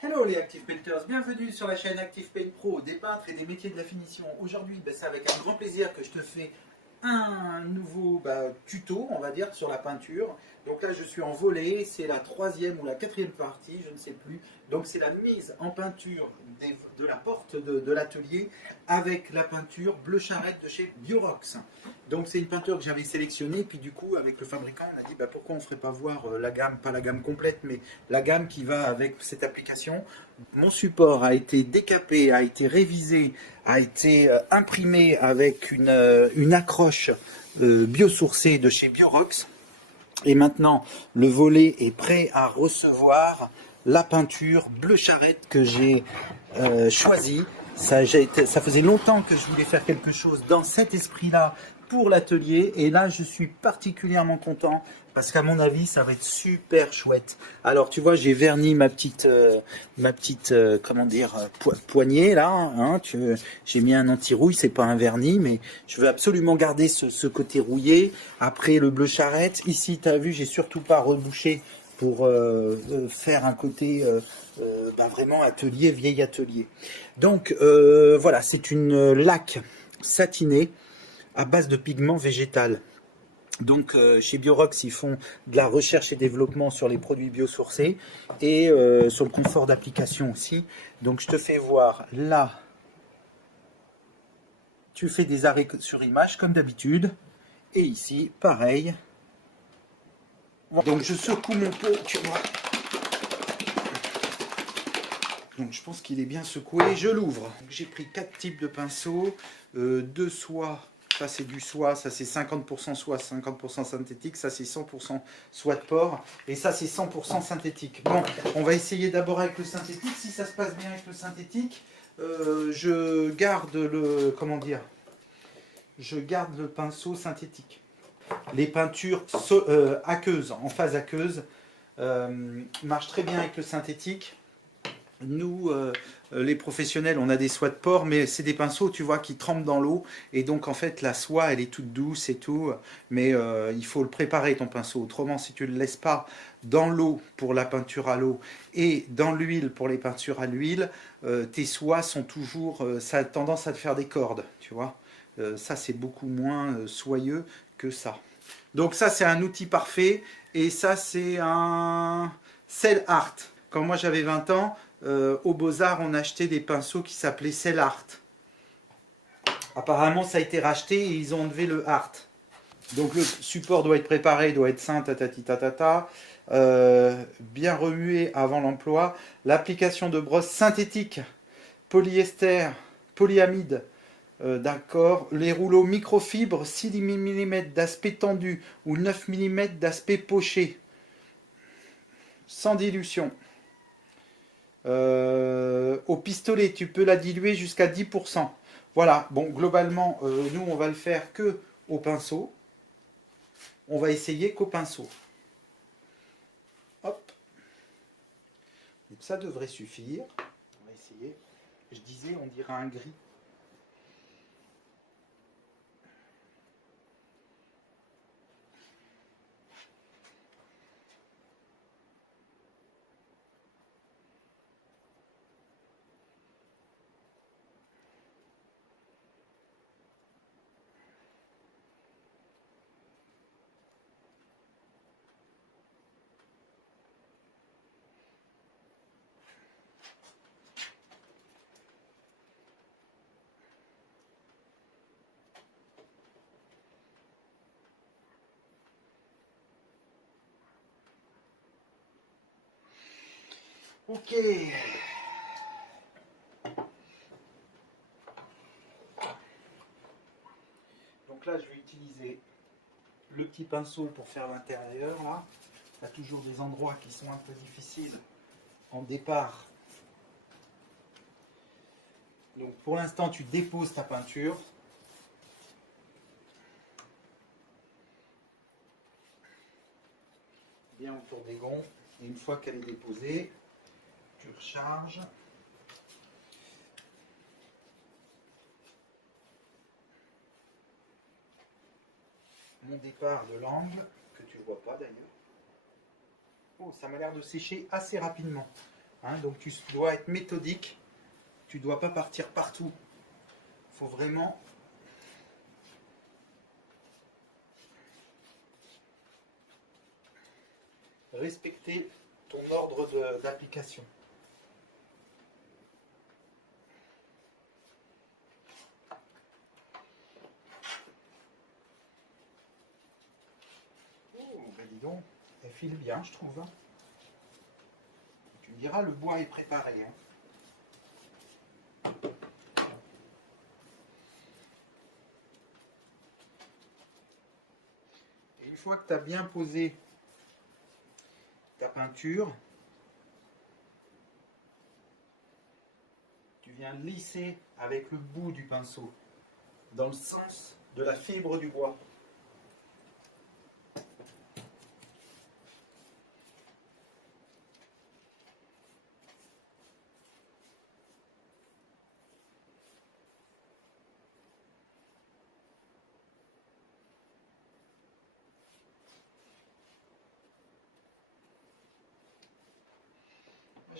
Hello les Active Painters, bienvenue sur la chaîne Active Paint Pro, des peintres et des métiers de la finition. Aujourd'hui, c'est avec un grand plaisir que je te fais un nouveau tuto, on va dire, sur la peinture. Donc là, je suis en volet, c'est la troisième ou la quatrième partie, je ne sais plus. Donc c'est la mise en peinture de la porte de l'atelier avec la peinture bleu charrette de chez Biorox. Donc c'est une peinture que j'avais sélectionnée, puis du coup avec le fabricant on a dit pourquoi on ne ferait pas voir la gamme, pas la gamme complète, mais la gamme qui va avec cette application. Mon support a été décapé, a été révisé, a été imprimé avec une accroche biosourcée de chez Biorox. Et maintenant, le volet est prêt à recevoir la peinture bleu charrette que j'ai choisie. Ça faisait longtemps que je voulais faire quelque chose dans cet esprit-là pour l'atelier. Et là, je suis particulièrement content parce qu'à mon avis, ça va être super chouette. Alors, tu vois, j'ai verni ma petite comment dire, poignée là. Hein, j'ai mis un anti-rouille, c'est pas un vernis, mais je veux absolument garder ce côté rouillé. Après, le bleu charrette. Ici, tu as vu, j'ai surtout pas rebouché pour faire un côté vraiment atelier, vieil atelier. Donc voilà, c'est une laque satinée à base de pigments végétal. Donc chez Biorox, ils font de la recherche et développement sur les produits biosourcés et sur le confort d'application aussi. Donc je te fais voir là, tu fais des arrêts sur image comme d'habitude. Et ici, pareil. Donc je secoue mon pot, tu vois. Donc je pense qu'il est bien secoué, je l'ouvre. J'ai pris 4 types de pinceaux, 2 soies, ça c'est du soie, ça c'est 50% soie, 50% synthétique, ça c'est 100% soie de porc, et ça c'est 100% synthétique. Bon, on va essayer d'abord avec le synthétique, si ça se passe bien avec le synthétique, je garde comment dire, je garde le pinceau synthétique. Les peintures aqueuses, en phase aqueuse, marchent très bien avec le synthétique. Nous, les professionnels, on a des soies de porc, mais c'est des pinceaux, tu vois, qui trempent dans l'eau. Et donc, en fait, la soie, elle est toute douce et tout. Mais il faut le préparer, ton pinceau. Autrement, si tu ne le laisses pas dans l'eau pour la peinture à l'eau et dans l'huile pour les peintures à l'huile, tes soies sont toujours... ça a tendance à te faire des cordes, tu vois. Ça, c'est beaucoup moins soyeux que ça. Donc ça, c'est un outil parfait. Et ça, c'est un Cell Art. Quand moi, j'avais 20 ans, au Beaux-Arts, on achetait des pinceaux qui s'appelaient Cell Art. Apparemment, ça a été racheté et ils ont enlevé le Art. Donc le support doit être préparé, doit être sain, tatati tatata. Bien remué avant l'emploi. L'application de brosse synthétique, polyester, polyamide, d'accord. Les rouleaux microfibres, 6 mm d'aspect tendu ou 9 mm d'aspect poché, sans dilution. Au pistolet, tu peux la diluer jusqu'à 10%. Voilà, bon, globalement, nous, on va le faire que au pinceau. On va essayer qu'au pinceau. Hop. Donc ça devrait suffire. On va essayer. Je disais, on dirait un gris. Ok. Donc là, je vais utiliser le petit pinceau pour faire l'intérieur. Là, il y a toujours des endroits qui sont un peu difficiles en départ. Donc pour l'instant, tu déposes ta peinture. Bien autour des gonds. Et une fois qu'elle est déposée, tu recharges. Mon départ de l'angle, que tu ne vois pas d'ailleurs. Oh, ça m'a l'air de sécher assez rapidement. Hein, donc tu dois être méthodique, tu ne dois pas partir partout. Il faut vraiment respecter ton ordre d'application. Oh, ben dis donc, elle file bien, je trouve. Hein. Tu me diras, le bois est préparé. Hein. Et une fois que tu as bien posé ta peinture, tu viens lisser avec le bout du pinceau dans le sens de la fibre du bois.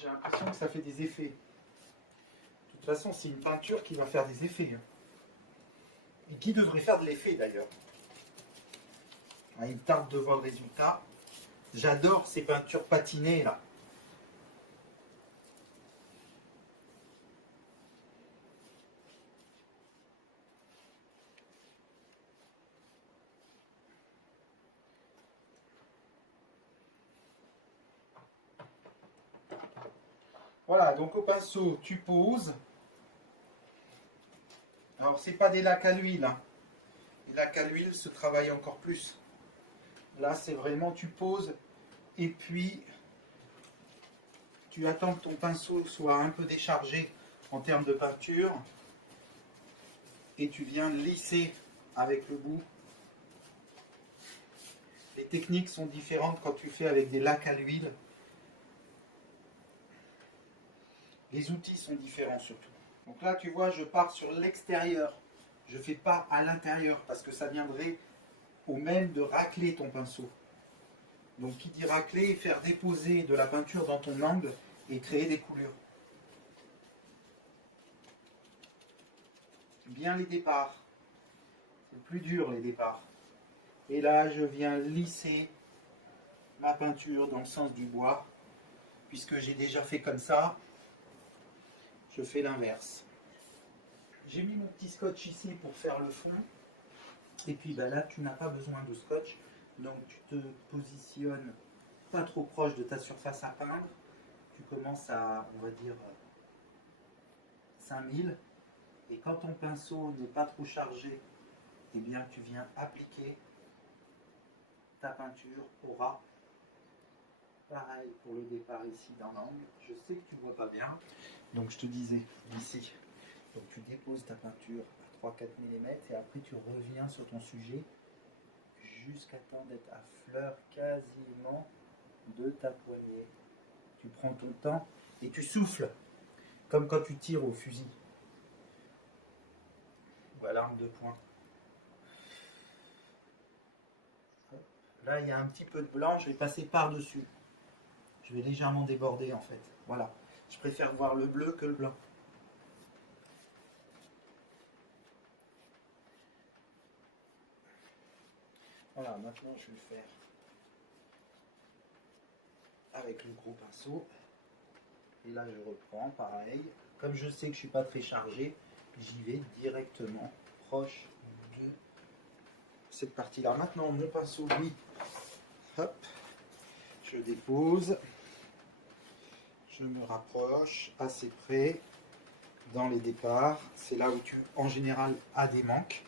J'ai l'impression que ça fait des effets. De toute façon, c'est une peinture qui va faire des effets. Hein. Et qui devrait faire de l'effet d'ailleurs. Il me tarde de voir le résultat. J'adore ces peintures patinées là. Voilà, donc au pinceau, tu poses. Alors, c'est pas des lacs à l'huile. Hein. Les lacs à l'huile se travaillent encore plus. Là, c'est vraiment, tu poses et puis tu attends que ton pinceau soit un peu déchargé en termes de peinture et tu viens lisser avec le bout. Les techniques sont différentes quand tu fais avec des lacs à l'huile. Les outils sont différents surtout. Donc là, tu vois, je pars sur l'extérieur. Je ne fais pas à l'intérieur parce que ça viendrait au même de racler ton pinceau. Donc qui dit racler, faire déposer de la peinture dans ton angle et créer des coulures. Bien les départs. C'est plus dur les départs. Et là, je viens lisser ma peinture dans le sens du bois. Puisque j'ai déjà fait comme ça, je fais l'inverse. J'ai mis mon petit scotch ici pour faire le fond. Et puis ben là, tu n'as pas besoin de scotch. Donc tu te positionnes pas trop proche de ta surface à peindre. Tu commences à, on va dire, 5000. Et quand ton pinceau n'est pas trop chargé, eh bien tu viens appliquer ta peinture au ras. Pareil pour le départ ici dans l'angle. Je sais que tu ne vois pas bien. Donc je te disais, ici. Donc tu déposes ta peinture à 3-4 mm et après tu reviens sur ton sujet jusqu'à temps d'être à fleur quasiment de ta poignée. Tu prends ton temps et tu souffles comme quand tu tires au fusil. Voilà, l'arme de poing. Là, il y a un petit peu de blanc, je vais passer par-dessus. Je vais légèrement déborder en fait. Voilà. Je préfère voir le bleu que le blanc. Voilà, maintenant je vais le faire avec le gros pinceau. Et là, je reprends pareil. Comme je sais que je ne suis pas très chargé, j'y vais directement proche de cette partie-là. Maintenant, mon pinceau, lui, hop, je dépose. Je me rapproche assez près dans les départs. C'est là où tu, en général, as des manques.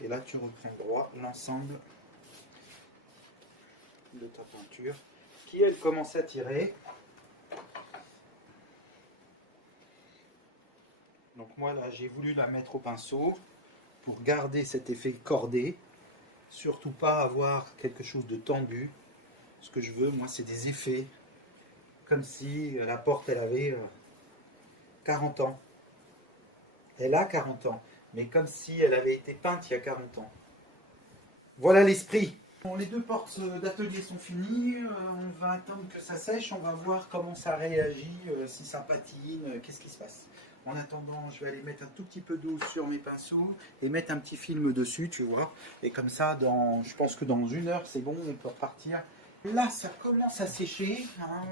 Et là, tu reprends droit l'ensemble de ta peinture qui, elle, commence à tirer. Donc moi, là, j'ai voulu la mettre au pinceau pour garder cet effet cordé. Surtout pas avoir quelque chose de tendu. Ce que je veux, moi, c'est des effets. Comme si la porte, elle avait 40 ans. Elle a 40 ans. Mais comme si elle avait été peinte il y a 40 ans. Voilà l'esprit. Bon, les deux portes d'atelier sont finies, on va attendre que ça sèche, on va voir comment ça réagit, si ça patine, qu'est-ce qui se passe. En attendant, je vais aller mettre un tout petit peu d'eau sur mes pinceaux et mettre un petit film dessus, tu vois. Et comme ça, je pense que dans 1 heure, c'est bon, on peut repartir. Là, ça commence à sécher, hein,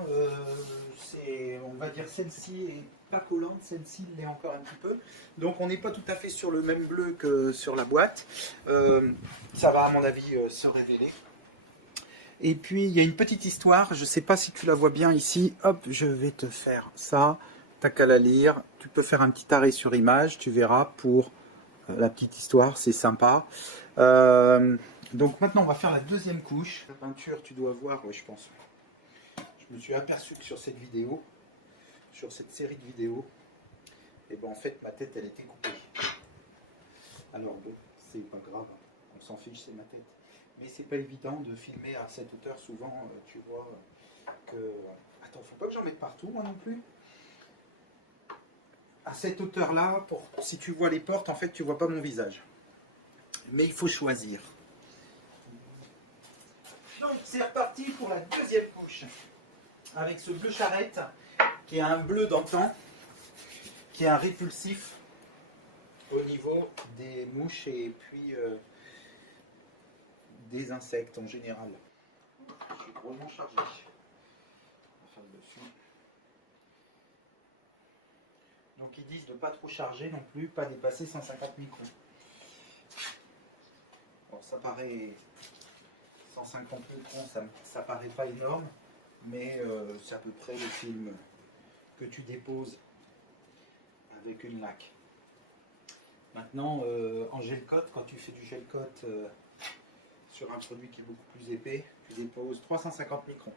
on va dire celle-ci est pas collante, celle-ci l'est encore un petit peu. Donc on n'est pas tout à fait sur le même bleu que sur la boîte. Ça va à mon avis se révéler. Et puis il y a une petite histoire, je ne sais pas si tu la vois bien ici. Hop, je vais te faire ça. T'as qu'à la lire. Tu peux faire un petit arrêt sur image, tu verras pour la petite histoire, c'est sympa. Donc maintenant on va faire la deuxième couche. La peinture, tu dois voir, oui je pense. Je me suis aperçu que sur cette vidéo, sur cette série de vidéos, et ben en fait ma tête elle était coupée. Alors bon, c'est pas grave, on s'en fiche, c'est ma tête. Mais c'est pas évident de filmer à cette hauteur, souvent tu vois que... Attends, faut pas que j'en mette partout moi non plus. À cette hauteur là, si tu vois les portes, en fait tu vois pas mon visage. Mais il faut choisir. Donc c'est reparti pour la deuxième couche. Avec ce bleu charrette, qui est un bleu d'antan, qui est un répulsif au niveau des mouches et puis des insectes en général. Je suis drôlement chargé. Enfin, dessus. Donc ils disent de ne pas trop charger non plus, pas dépasser 150 microns. Bon, ça paraît 150 microns, ça paraît pas énorme, mais c'est à peu près le film que tu déposes avec une laque. Maintenant, en gel coat, quand tu fais du gel coat sur un produit qui est beaucoup plus épais, tu déposes 350 microns.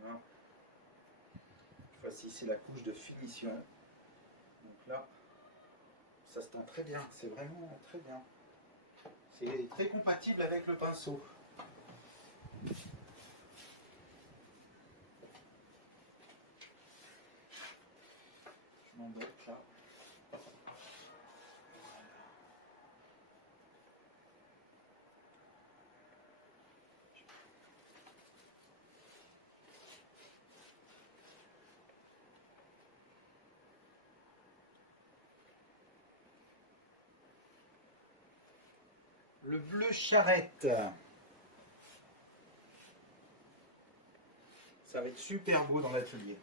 Voilà. Voici, c'est la couche de finition. Donc là, ça se teint très bien, c'est vraiment très bien. C'est très compatible avec le pinceau. Je m'embête là. Le bleu charrette. Ça va être super beau dans l'atelier.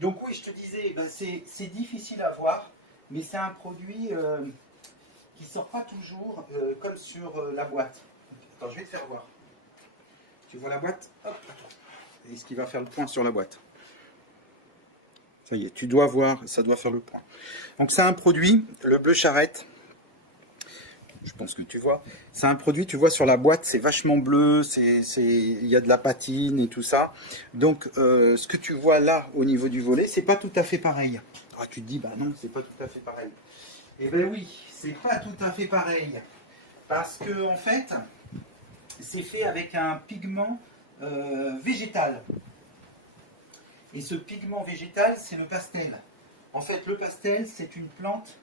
Donc oui, je te disais, ben c'est difficile à voir, mais c'est un produit qui ne sort pas toujours comme sur la boîte. Attends, je vais te faire voir. Tu vois la boîte? Hop, attends. Et ce qui va faire le point sur la boîte. Ça y est, tu dois voir, ça doit faire le point. Donc c'est un produit, le bleu charrette. Je pense que tu vois. C'est un produit, tu vois sur la boîte, c'est vachement bleu, il y a de la patine et tout ça. Donc ce que tu vois là au niveau du volet, c'est pas tout à fait pareil. Ah, tu te dis, bah non, c'est pas tout à fait pareil. Eh ben oui, c'est pas tout à fait pareil. Parce que en fait, c'est fait avec un pigment végétal. Et ce pigment végétal, c'est le pastel. En fait, le pastel, c'est une plante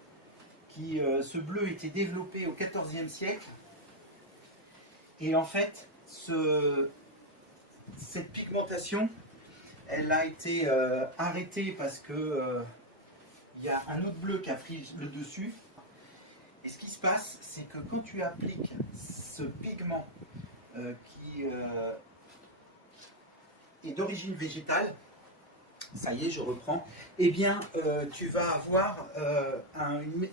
ce bleu était développé au XIVe siècle. Et en fait, cette pigmentation, elle a été arrêtée parce que il y a un autre bleu qui a pris le dessus. Et ce qui se passe, c'est que quand tu appliques ce pigment qui est d'origine végétale, Ça y est, je reprends. Eh bien, tu vas avoir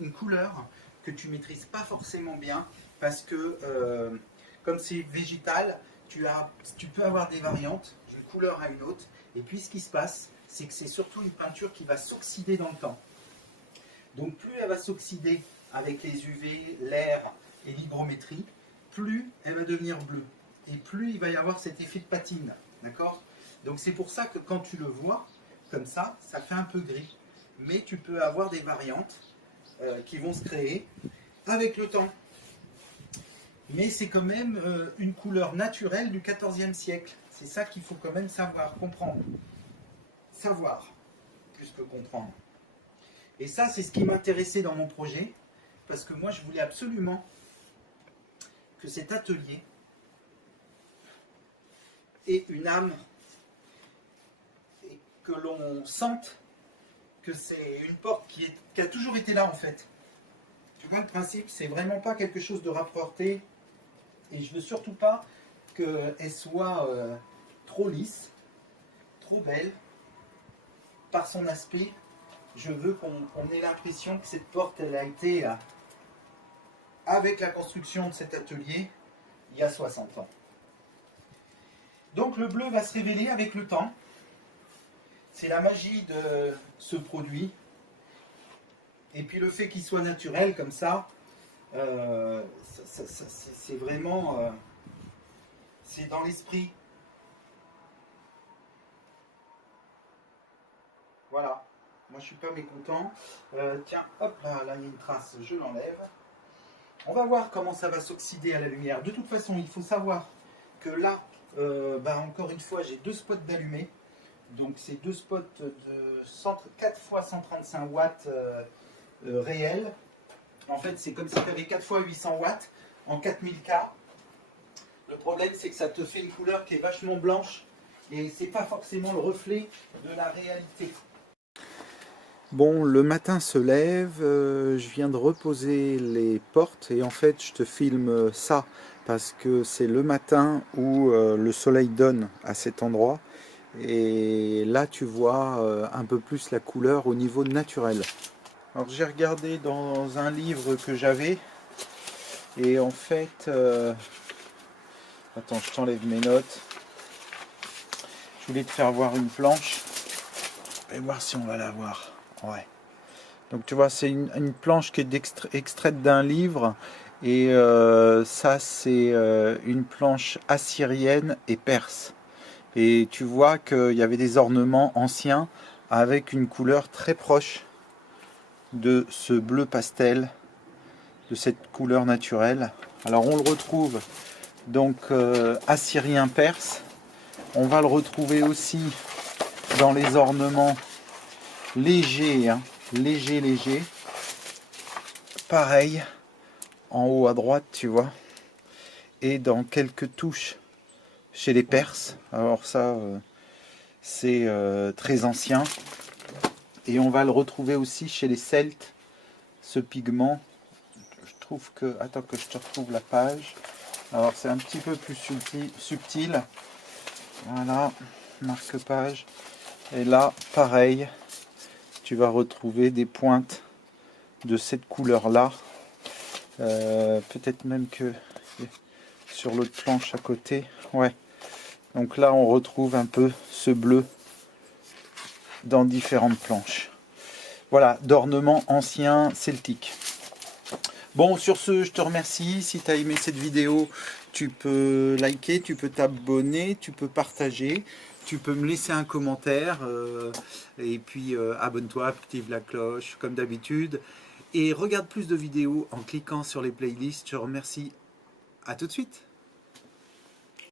une couleur que tu maîtrises pas forcément bien parce que comme c'est végétal, tu peux avoir des variantes d'une couleur à une autre. Et puis ce qui se passe, c'est que c'est surtout une peinture qui va s'oxyder dans le temps. Donc plus elle va s'oxyder avec les UV, l'air et l'hygrométrie, plus elle va devenir bleue. Et plus il va y avoir cet effet de patine. D'accord? Donc c'est pour ça que quand tu le vois, comme ça fait un peu gris. Mais tu peux avoir des variantes qui vont se créer avec le temps. Mais c'est quand même une couleur naturelle du XIVe siècle. C'est ça qu'il faut quand même savoir, comprendre. Savoir, plus que comprendre. Et ça, c'est ce qui m'intéressait dans mon projet, parce que moi, je voulais absolument que cet atelier ait une âme et que l'on sente que c'est une porte qui a toujours été là, en fait. Tu vois, le principe, c'est vraiment pas quelque chose de rapporté, et je veux surtout pas qu'elle soit trop lisse, trop belle, par son aspect. Je veux qu'on ait l'impression que cette porte, elle a été, avec la construction de cet atelier, il y a 60 ans. Donc le bleu va se révéler avec le temps. C'est la magie de ce produit. Et puis le fait qu'il soit naturel comme ça, c'est vraiment... c'est dans l'esprit. Voilà. Moi je suis pas mécontent. Tiens, hop, là il y a une trace, je l'enlève. On va voir comment ça va s'oxyder à la lumière. De toute façon, il faut savoir que là, encore une fois, j'ai deux spots d'allumés. Donc c'est deux spots de 4 x 135 watts réels. En fait, c'est comme si tu avais 4 x 800 watts en 4000K. Le problème, c'est que ça te fait une couleur qui est vachement blanche et c'est pas forcément le reflet de la réalité. Bon, le matin se lève, je viens de reposer les portes et en fait je te filme ça parce que c'est le matin où le soleil donne à cet endroit et là tu vois un peu plus la couleur au niveau naturel. Alors j'ai regardé dans un livre que j'avais et en fait, attends, je t'enlève mes notes, je voulais te faire voir une planche et voir si on va la voir. Ouais. Donc tu vois, c'est une planche qui est extraite d'un livre et ça c'est une planche assyrienne et perse. Et tu vois qu'il y avait des ornements anciens avec une couleur très proche de ce bleu pastel, de cette couleur naturelle. Alors on le retrouve donc assyrien perse. On va le retrouver aussi dans les ornements légers, hein, léger. Pareil, en haut à droite, tu vois. Et dans quelques touches chez les Perses. Alors ça, c'est très ancien. Et on va le retrouver aussi chez les Celtes, ce pigment. Je trouve que... Attends que je te retrouve la page. Alors c'est un petit peu plus subtil. Voilà, marque-page. Et là, pareil, tu vas retrouver des pointes de cette couleur-là. Peut-être même que sur l'autre planche à côté. Ouais. Donc là, on retrouve un peu ce bleu dans différentes planches. Voilà, d'ornements anciens celtiques. Bon, sur ce, je te remercie. Si tu as aimé cette vidéo, tu peux liker, tu peux t'abonner, tu peux partager, tu peux me laisser un commentaire et puis abonne-toi, active la cloche comme d'habitude et regarde plus de vidéos en cliquant sur les playlists. Je te remercie. À tout de suite.